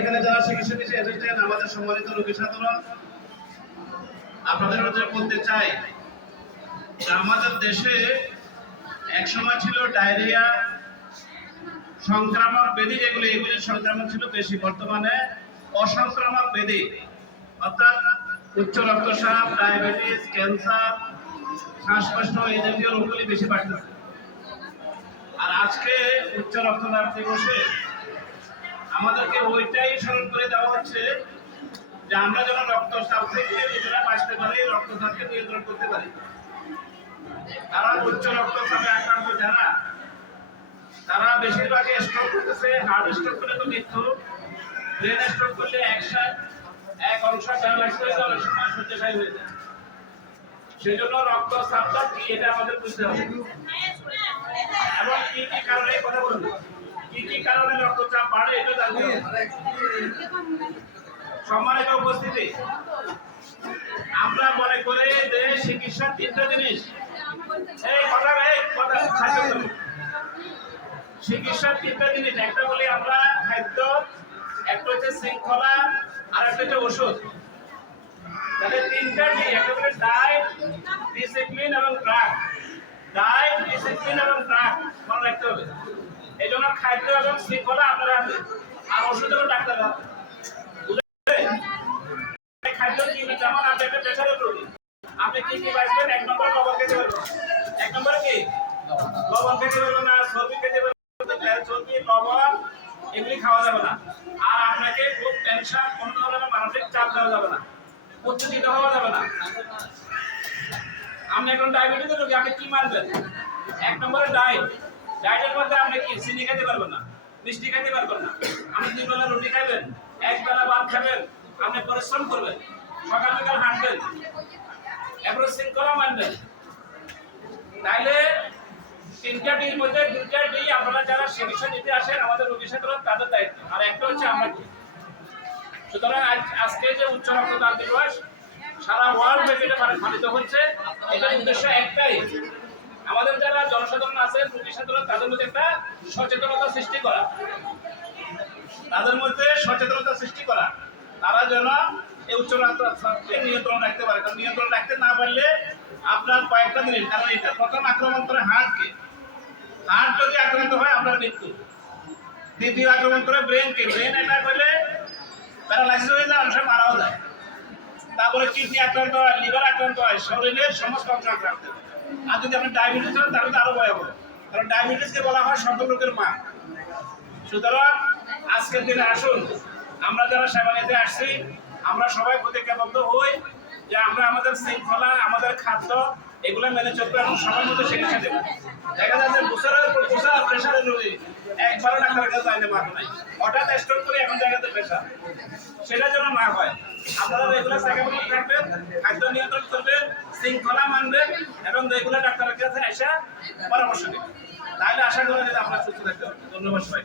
এখানে যারা চিকিৎসা এসেছেন, আমাদের সম্মানিত রোগী সাধারণ আপনাদের মধ্যে বলতে চাই আমাদের দেশে এক সময় ছিল ডায়রিয়া, সংক্রামক ব্যাধি যেগুলো, এগুলির সংক্রামক ছিল বেশি। বর্তমানে অসংক্রামক ব্যাধি, অর্থাৎ উচ্চ রক্তচাপ, ডায়াবেটিস, ক্যান্সার, শ্বাসকষ্ট, এই জাতীয় রোগগুলি বেশি বাড়তেছে। আর আজকে উচ্চ রক্তচাপ দিবসে আমাদেরকে ওইটাই স্মরণ করে দেওয়া হচ্ছে যে আমরা যেন রক্তচাপ থেকে নিজেরা বাঁচতে পারি রক্তচাপকে নিয়ন্ত্রণ করতে পারি। তারা উচ্চ রক্তচাপে আক্রান্ত যারা, তারা বেশিরভাগই স্ট্রোক করতেছে হার্ট স্ট্রোক করলে তো মৃত্যু ব্রেন স্ট্রোক করলে একসাথ এক অংশ প্যারালাইজ হয়ে যাওয়ার সময় শয্যাশায়ী হয়ে যায়। সেই জন্য রক্তচাপটা কি, এটা আমাদের বুঝতে হবে। এবং কি কি কারণে কথা বলব? কি কি কারণে রক্তচাপ বাড়ে এটা জানতে হবে সম্মানিত উপস্থিতি, আমরা মনে করি যে চিকিৎসার তিনটা জিনিস। এই কথা এই কথা চিকিৎসার তিনটা জিনিস, একটা বলি আমরা খাদ্য, একটা হচ্ছে শৃঙ্খলা, আর একটা হচ্ছে ওষুধ। তাহলে তিনটা কি একটা বলে ডায়েট ডিসিপ্লিন এবং ড্রাগ ডায়েট ডিসিপ্লিন এবং ড্রাগ মনে রাখতে হবে। এই জন্য খাদ্য এবং শৃঙ্খলা আপনারা আর ওষুধ হলো ডাক্তার খাদ্য কি? যেমন আপনি একটা প্রেশারের রোগী, আপনি কি কি বাঁচবেন এক নম্বর লবণ খেতে পারবেন। এক নম্বর কি? লবণ খেতে পারবেন না, চর্বি খেতে পারবেন না। লবণ, এগুলি খাওয়া যাবে না। আর আপনাকে খুব টেনশন কোনো ধরনের মানসিক চাপ দেওয়া যাবে না। উত্তেজিত হওয়া যাবে না। আপনি এখন ডায়াবেটিসের রোগী, আপনি কি মানবেন? এক নম্বরে ডায়েট ডায়েটের মধ্যে আপনি কি চিনি খেতে পারবেন না? মিষ্টি খেতে পারবেন না। আপনি দুই বেলা রুটি খাবেন, এক বেলা ভাত খাবেন, আপনি পরিশ্রম করবেন, সকাল বিকাল হাঁটবেন, এরপরে শৃঙ্খলা মানবেন। তাইলে তিনটা ডির মধ্যে দুইটা ডি আপনারা যারা চিকিৎসা নিতে আসেন, আমাদের রোগী সাধারণ তাদের দায়িত্ব। আর একটা হচ্ছে আমরা সুতরাং আজ- আজকে যে উচ্চ রক্তদান দিবস, সারা ওয়ার্ল্ড ব্যাপী এটা পালি- পালিত হচ্ছে। এটার উদ্দেশ্য একটাই আমাদের যারা জনসাধারণ আছেন সাধারণ তাদের মধ্যে একটা সচেতনতা সৃষ্টি করা। তাদের মধ্যে সচেতনতা সৃষ্টি করা। তারা যেন এই উচ্চ রক্তচাপকে নিয়ন্ত্রণ রাখতে পারে। কারণ নিয়ন্ত্রণ রাখতে না পারলে আপনার কয়েকটা দিন, কারণ এটা প্রথম আক্রমণ করে হার্টকে। হার্ট যদি আক্রান্ত হয়, আপনার মৃত্যু। দ্বিতীয় আক্রমণ করে ব্রেনকে। ব্রেন অ্যাটাক হলে প্যারালাইসিস হয়ে যায় অংশে মারাও যায়। তারপরে কিডনি আক্রান্ত হয়, লিভার আক্রান্ত হয়, শরীরের সমস্ত অংশ আক্রান্ত হয়। আর যদি আপনি ডায়াবেটিস হন, তাহলে আরও ভয়াবহ। কারণ ডায়াবেটিসকে বলা হয় সকল রোগের মা। সুতরাং আজকের দিনে আসুন, আমরা যারা সেবা নিতে আসছি, আমরা সবাই প্রতিজ্ঞাবদ্ধ হই যে আমরা আমাদের শৃঙ্খলা, আমাদের খাদ্য এগুলো মেনে চলবে এবং সবার মধ্যে চিকিৎসা দেবো। দেখা যাচ্ছে বুসারের উপর বুসার প্রেশারের রোগী একবারও ডাক্তারের কাছে যাইতে পারবে নাই। হঠাৎ স্ট্রোক করে এখন জায়গাতে প্রেশার সেটা যেন না হয়। আপনারা রেগুলার চেকআপ থাকবেন খাদ্য নিয়ন্ত্রণ করবেন শৃঙ্খলা মানবেন এবং রেগুলার ডাক্তারের কাছে এসে পরামর্শ নেবেন তাহলে আশা করা যায় যে আপনার সুস্থ থাকতে ধন্যবাদ সবাই